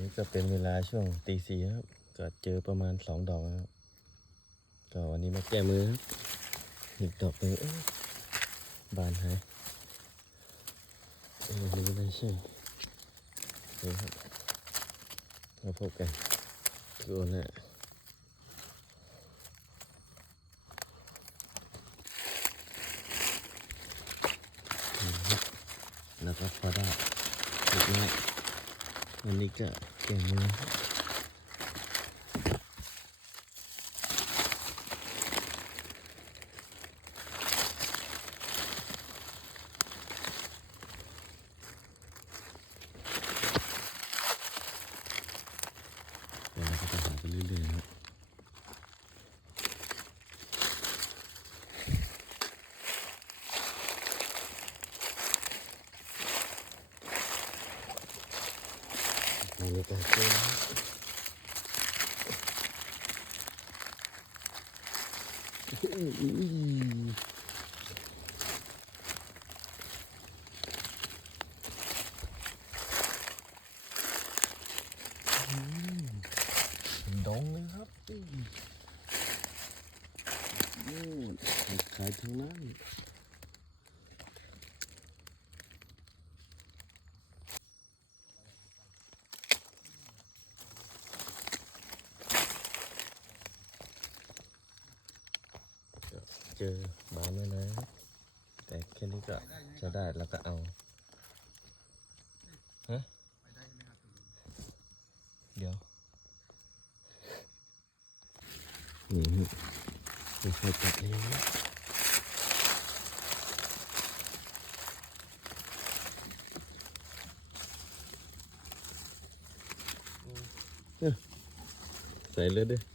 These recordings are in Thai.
นี้ก็เป็นเวลาช่วงตีสี่ครับก็เจอประมาณสองดอกครับก็วันนี้มาแก้มือครับอีกดอกหนึ่งบานหายเออนี่ไม่ใช่นี่ครับมาพบกันคือโอนละนี่ครับแล้วก็พอได้อีกแล้ววั นี้ก็แก้มือครับเดี๋ยวเราก็จะหาไปเรื่อยๆครับ บรรยากาศสวยครับอุ้ยดงเลยครับโอ้ขายทั้งนั้น เจอบาแล้วนะ แต่แค่นี้ก็จะได้แล้วก็เอาฮะเดี๋ยวนี่ไม่เคยจัดเลยนะเอ้ยใส่เลยดิ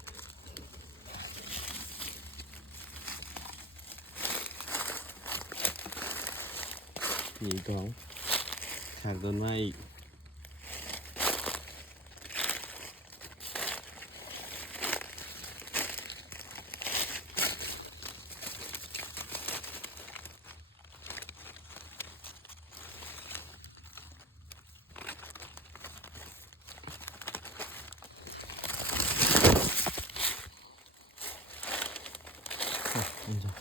มีอีกของฉากต้นไม้อีกนี่จ้ะ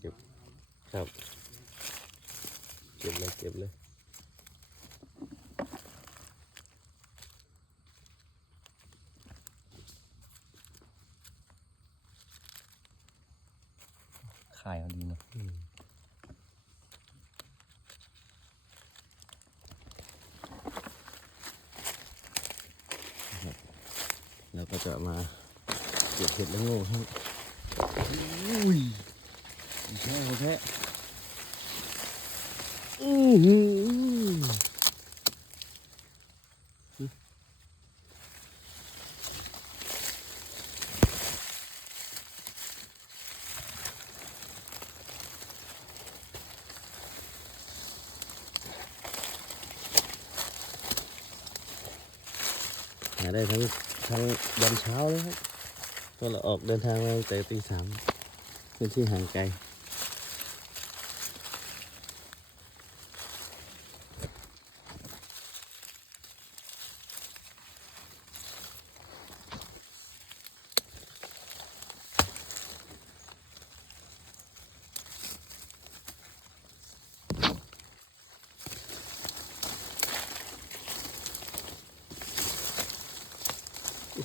เก็บ ครับ เก็บเลยเก็บเลยขายเอาดีเนาะอืมครับแล้วก็จะมาเก็บเห็ดแล้วโง่ให้อุ้ย แช่แท้อือหือหาได้ทั้งทั้งยันเช้าเลยครับเพราะเราออกเดินทางมาตั้งแต่ตีสามพื้นที่ห่างไกล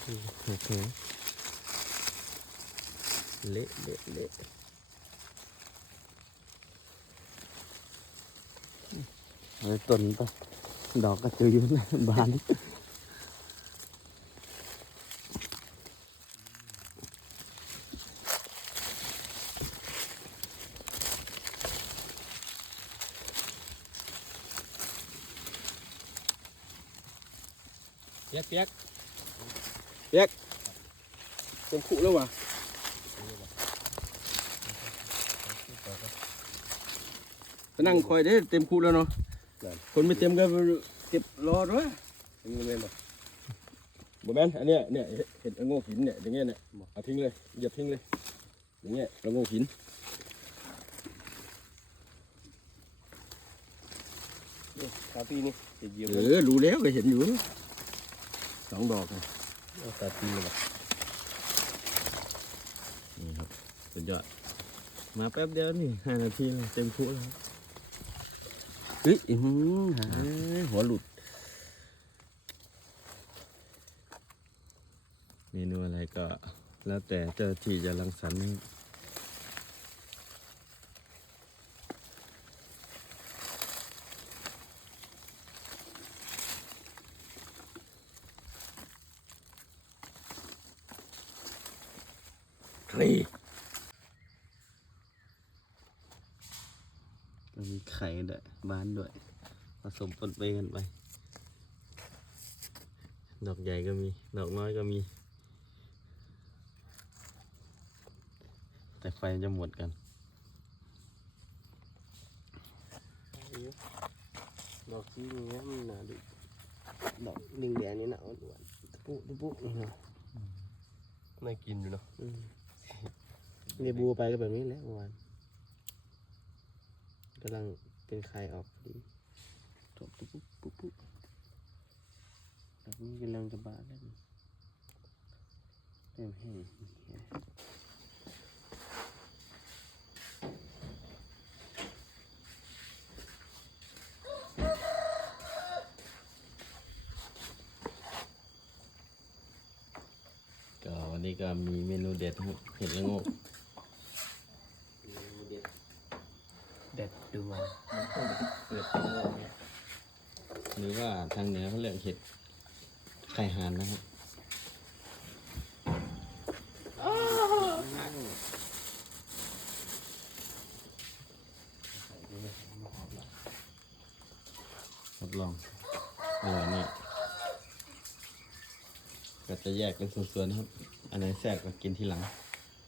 โอ้โหโอเคเละเละ เละเฮ้ยต้นปะดอกก็เจออยู่นะบานเปียกเปียกเปียกเต็มขู่แล้ววะไปนั่งคอยได้เต็มขู่แล้วเนาะ คนไม่เต็มก็เก็บรอด้วยยังไงบอกบ่แม่นอันเนี้ยเนี่ยเห็ดระโงกหินเนี่ยอย่างเงี้ยเนี่ยเอาทิ้งเลยเหยียบทิ้งเลย อย่างเงี้ยระโงกหินครับพี่นี่จะเยี่ยมเออรู้แล้วก็เห็นอยู่สองดอกนะ ตาตีเลยว่ะนี่ครับสุดยอด มาแป๊บเดียวนี่ห้านาทีแล้วเต็มพุแล้วครับเฮ้ยอื้อหือหาหัวหลุด เมนูอะไรก็แล้วแต่เจ้าที่จะรังสรรค์นะครับ คลี ก็ มีไข่ด้วยบ้านด้วย ผสมปนเปกันไป ดอกใหญ่ก็มี ดอกน้อยก็มี แต่ไฟจะหมดกัน ดอกสีนี้มันน่าดูดอกแดงๆนี่น่ะอ่อนๆตะปุตะปุนี่เนาะน่ากินอยู่เนาะอืม เรียบูไปก็แบบนี้แหละเมื่อวานกำลังเป็นไข่ออกพอดีตบตะปุปุ๊บปุ๊บดอกนี้กำลังจะบานแล้วนี่เริ่มแห้งก็วันนี้ก็มีเมนูเด็ดครับเห็ดละโงก เด็ดดูว่าหรือว่าทางเหนือเขาเรียกเห็ดไข่หานนะครับรับรองอร่อยแน่ก็จะแยกเป็นส่วนๆนะครับ อันไหนแสบก็กินทีหลัง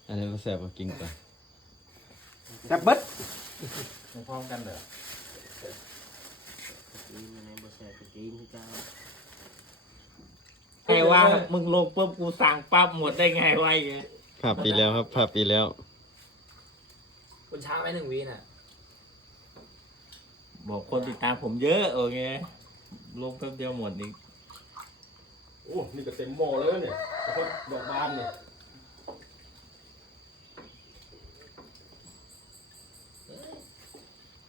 อันไหนก็แสบก็กินก่อนจับเบิด พร้อมกันเหรอนี่มันในบริษัทจีนที่เจ้าไงว่ามึงลงปุ๊บกูสั่งปั๊บหมดได้ไงวะไอ้เงี้ยภาพปีแล้วครับภาพปีแล้ว คุณช้าไว้หนึ่งวิน่ะบอกคนติดตามผมเยอะโอเคลงแป๊บเดียวหมดอีกโอ้ นี่ก็เต็มหม้อแล้วเนี่ยแต่คนดอกบานเนี่ย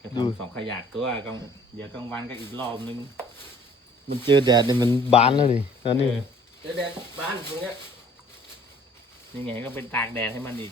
จะ ทำสองขยักตัวกลางเดี๋ยวกลางวันก็อีกรอบนึง มันเจอแดดเนี่ยมันบานแล้วดิตอนนี้เดี๋ยวแดดบ้านตรงเนี้ยนี่ไงก็เป็นตากแดดให้มันอีก